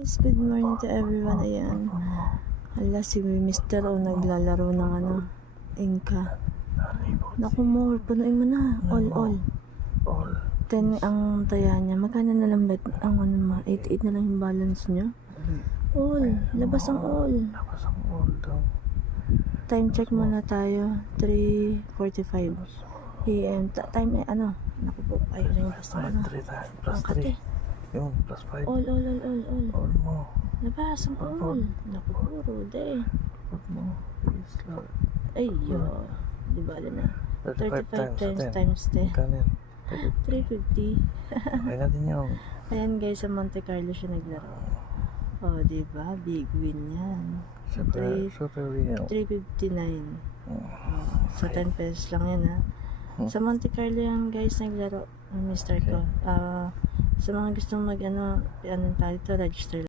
Guys, good morning to everyone. Ayan. Hala, si Mr. O naglalaro ng Inka. Naku mo, punuin mo na. All. 10 ang taya niya. Magkano na lang bet? Ang 88 na lang yung balance niya. All. Labas ang all. daw. Time check muna tayo. 3:45 AM. Time Naku po. Ayaw na yung basta Plus 3. Yun, plus 5. All. All mo. Labas ang all. Naku po, Rode. All mo. Please, Lord. Ay, di ba na? 35 times 10. Kanin. 350. Okay natin yun. Ayan guys, sa Monte Carlo siya naglaro. Oh, di ba? Big win yan. Super win. 359. So 10 pesos lang yan ha. Sa Monte Carlo yan guys naglaro. Mr. ko. Sa mga gustong tayo to, register